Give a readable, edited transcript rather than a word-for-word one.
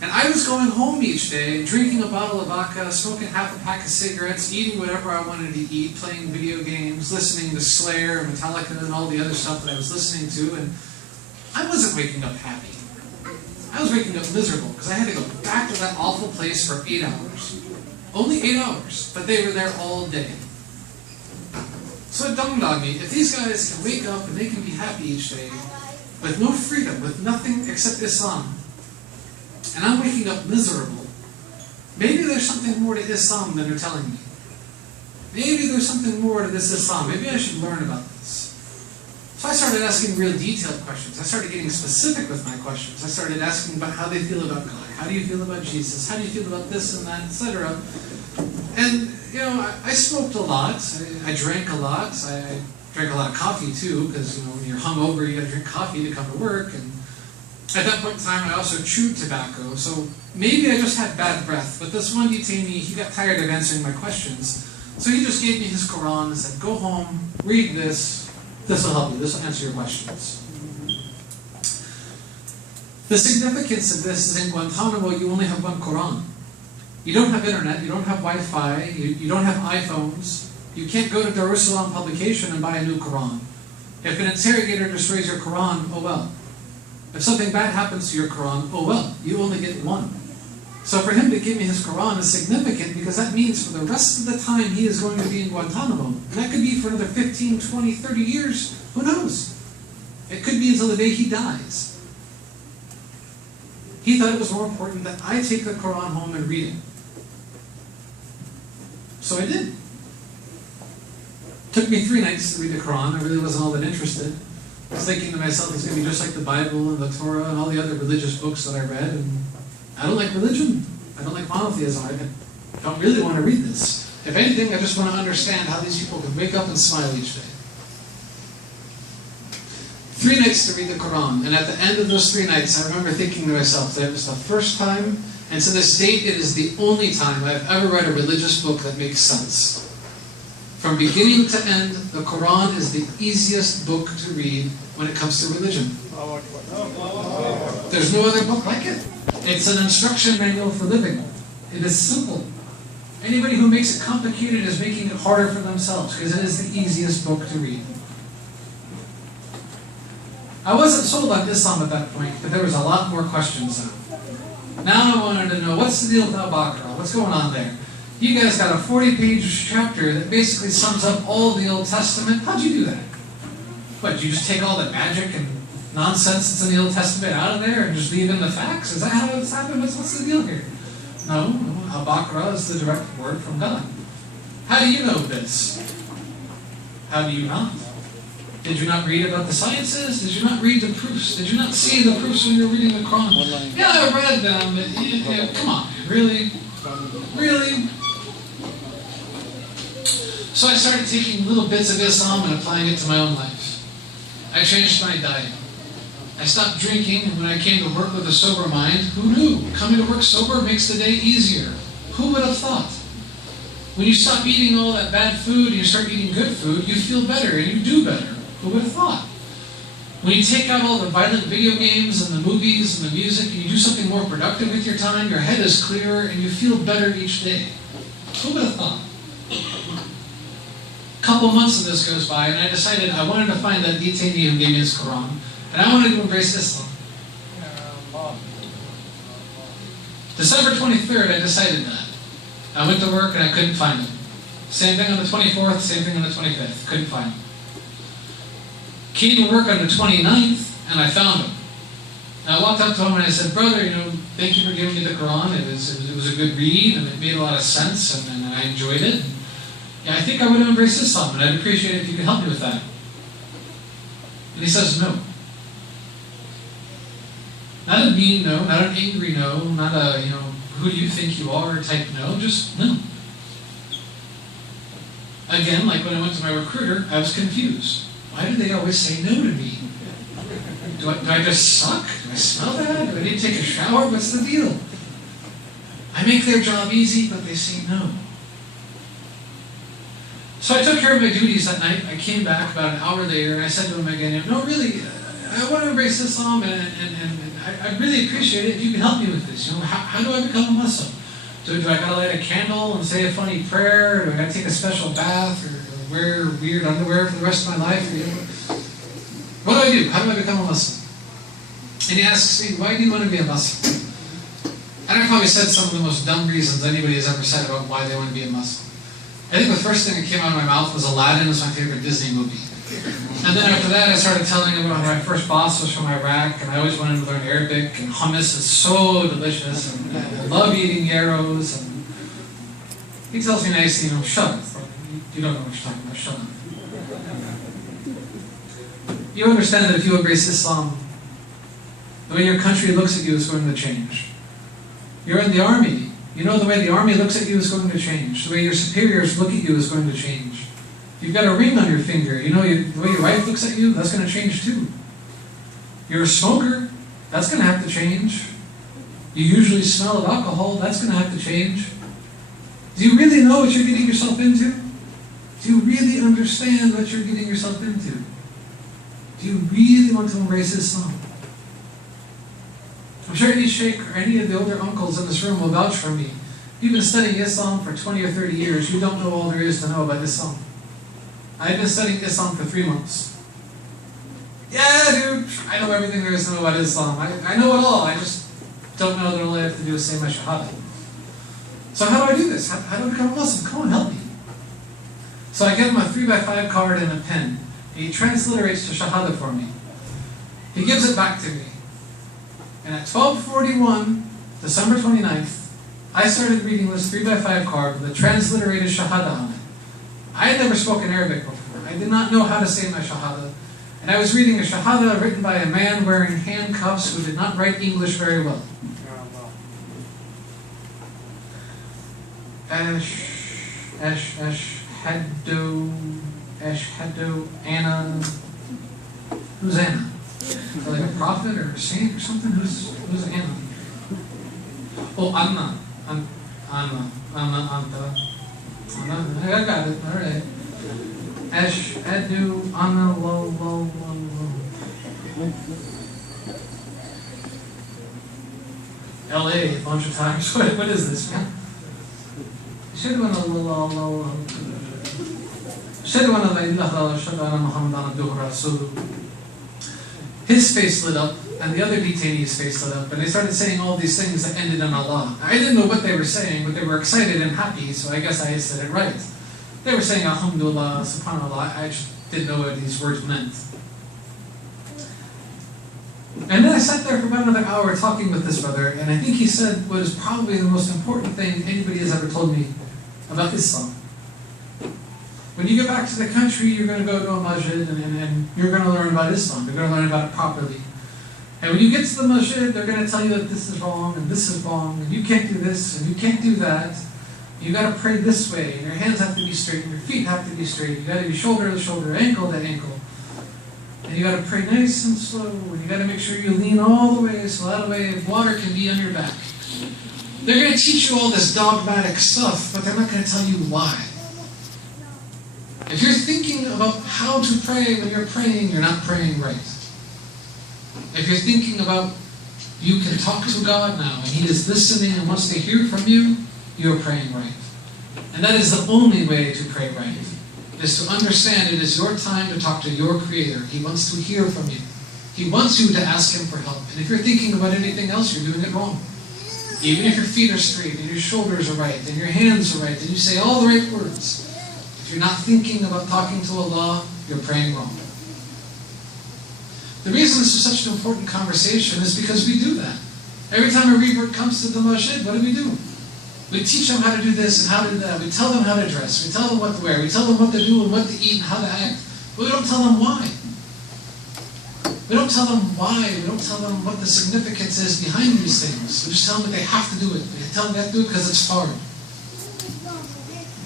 And I was going home each day, drinking a bottle of vodka, smoking half a pack of cigarettes, eating whatever I wanted to eat, playing video games, listening to Slayer and Metallica and all the other stuff that I was listening to, and I wasn't waking up happy. I was waking up miserable because I had to go back to that awful place for 8 hours. Only 8 hours, but they were there all day. So it dawned on me, if these guys can wake up and they can be happy each day, with no freedom, with nothing except Islam, and I'm waking up miserable, maybe there's something more to Islam than they're telling me. Maybe there's something more to this Islam. Maybe I should learn about this. So I started asking real detailed questions. I started getting specific with my questions. I started asking about how they feel about God. How do you feel about Jesus? How do you feel about this and that, etc. And, you know, I smoked a lot. I drank a lot. I drank a lot of coffee, too, because, you know, when you're hungover, you got to drink coffee to come to work. And at that point in time, I also chewed tobacco. So maybe I just had bad breath. But this one detainee, he got tired of answering my questions. So he just gave me his Quran and said, go home, read this. This will help you. This will answer your questions. The significance of this is in Guantanamo, you only have one Quran. You don't have internet, you don't have Wi-Fi, you don't have iPhones. You can't go to Darussalam Publication and buy a new Quran. If an interrogator destroys your Quran, oh well. If something bad happens to your Quran, oh well. You only get one. So for him to give me his Quran is significant because that means for the rest of the time he is going to be in Guantanamo. And that could be for another 15, 20, 30 years. Who knows? It could be until the day he dies. He thought it was more important that I take the Quran home and read it. So I did. Took me 3 nights to read the Quran. I really wasn't all that interested. I was thinking to myself, it's going to be just like the Bible and the Torah and all the other religious books that I read. And I don't like religion. I don't like monotheism. I don't really want to read this. If anything, I just want to understand how these people can wake up and smile each day. 3 nights to read the Quran, and at the end of those 3 nights, I remember thinking to myself that it was the first time, and to this date, it is the only time I've ever read a religious book that makes sense. From beginning to end, the Quran is the easiest book to read when it comes to religion. There's no other book like it. It's an instruction manual for living. It is simple. Anybody who makes it complicated is making it harder for themselves, because it is the easiest book to read. I wasn't sold on Islam at that point, but there was a lot more questions now. Now I wanted to know, what's the deal with Al-Baqarah? What's going on there? You guys got a 40-page chapter that basically sums up all the Old Testament. How'd you do that? What, did you just take all the magic and nonsense that's in the Old Testament out of there and just leave in the facts? Is that how it's happened? What's the deal here? No, Al-Baqarah is the direct word from God. How do you know this? How do you not? Did you not read about the sciences? Did you not read the proofs? Did you not see the proofs when you were reading the Quran? Yeah, I read them, but come on, really? Really? So I started taking little bits of Islam and applying it to my own life. I changed my diet. I stopped drinking, and when I came to work with a sober mind, who knew? Coming to work sober makes the day easier. Who would have thought? When you stop eating all that bad food and you start eating good food, you feel better and you do better. Who would have thought? When you take out all the violent video games and the movies and the music and you do something more productive with your time, your head is clearer and you feel better each day. Who would have thought? A couple months of this goes by and I decided I wanted to find that detainee who gave me his Quran and I wanted to embrace Islam. December 23rd, I decided that. I went to work and I couldn't find him. Same thing on the 24th, same thing on the 25th. Couldn't find him. Came to work on the 29th, and I found him. And I walked up to him and I said, brother, thank you for giving me the Quran. It was a good read, and it made a lot of sense, and I enjoyed it. Yeah, I think I would embrace Islam, and I'd appreciate it if you could help me with that. And he says, no. Not a mean no, not an angry no, not a, who do you think you are type no, just no. Again, like when I went to my recruiter, I was confused. Why do they always say no to me? Do I just suck? Do I smell bad? Do I need to take a shower? What's the deal? I make their job easy, but they say no. So I took care of my duties that night. I came back about an hour later, and I said to him again, no, really, I want to embrace Islam, and I'd really appreciate it if you could help me with this. You know, how do I become a Muslim? Do I gotta light a candle and say a funny prayer? Or do I gotta take a special bath? Or wear weird underwear for the rest of my life? Or, you know, what do I do? How do I become a Muslim? And he asks me, why do you want to be a Muslim? And I probably said some of the most dumb reasons anybody has ever said about why they want to be a Muslim. I think the first thing that came out of my mouth was Aladdin was my favorite Disney movie. And then after that I started telling him about my first boss was from Iraq, and I always wanted to learn Arabic, and hummus is so delicious, and I love eating yarrows. And he tells me nicely, you know, shut up. You don't know what you're talking about, shut up. You understand that if you embrace Islam, the way your country looks at you is going to change. You're in the army. You know the way the army looks at you is going to change. The way your superiors look at you is going to change. You've got a ring on your finger. You know the way your wife looks at you, that's going to change too. You're a smoker. That's going to have to change. You usually smell of alcohol. That's going to have to change. Do you really know what you're getting yourself into? Do you really understand what you're getting yourself into? Do you really want to embrace Islam? I'm sure any sheikh or any of the older uncles in this room will vouch for me. You've been studying Islam for 20 or 30 years. You don't know all there is to know about Islam. I've been studying Islam for 3 months. Yeah, dude, I know everything there is to know about Islam. I know it all. I just don't know that all I have to do is say my shahada. So how do I do this? How do I become a Muslim? Come on, help me. So I give him a 3x5 card and a pen. He transliterates to shahada for me. He gives it back to me. And at 12:41, December 29th, I started reading this 3x5 card with a transliterated shahada on it. I had never spoken Arabic before. I did not know how to say my shahada. And I was reading a shahada written by a man wearing handcuffs who did not write English very well. Ashhadu, Anna. Who's Anna? Like a prophet or a saint or something? Who's Anna? Oh, Anna. Anta. I got it. All right. Ashhadu Anna lo. L.A. a bunch of times. What is this, man? Ashhadu Anna lo. Ashhadu Anna la ilaha illallah. Ashhadu Anna Muhammadan abduhu rasuluh. His face lit up, and the other detainee's face lit up, and they started saying all these things that ended in Allah. I didn't know what they were saying, but they were excited and happy, so I guess I said it right. They were saying Alhamdulillah, Subhanallah. I just didn't know what these words meant. And then I sat there for about another hour talking with this brother, and I think he said what is probably the most important thing anybody has ever told me about Islam. When you get back to the country, you're going to go to a masjid and you're going to learn about Islam. You're going to learn about it properly. And when you get to the masjid, they're going to tell you that this is wrong and this is wrong and you can't do this and you can't do that. You got to pray this way, and your hands have to be straight, and your feet have to be straight. You got to be shoulder to shoulder, ankle to ankle. And you got to pray nice and slow, and you got to make sure you lean all the way so that way water can be on your back. They're going to teach you all this dogmatic stuff, but they're not going to tell you why. If you're thinking about how to pray when you're praying, you're not praying right. If you're thinking about you can talk to God now and He is listening and wants to hear from you, you're praying right. And that is the only way to pray right, is to understand it is your time to talk to your Creator. He wants to hear from you. He wants you to ask Him for help. And if you're thinking about anything else, you're doing it wrong. Even if your feet are straight and your shoulders are right and your hands are right and you say all the right words, if you're not thinking about talking to Allah, you're praying wrong. The reason this is such an important conversation is because we do that. Every time a revert comes to the masjid, what do? We teach them how to do this and how to do that. We tell them how to dress. We tell them what to wear. We tell them what to do and what to eat and how to act. But we don't tell them why. We don't tell them why. We don't tell them what the significance is behind these things. We just tell them that they have to do it. We tell them they have to do it because it's hard.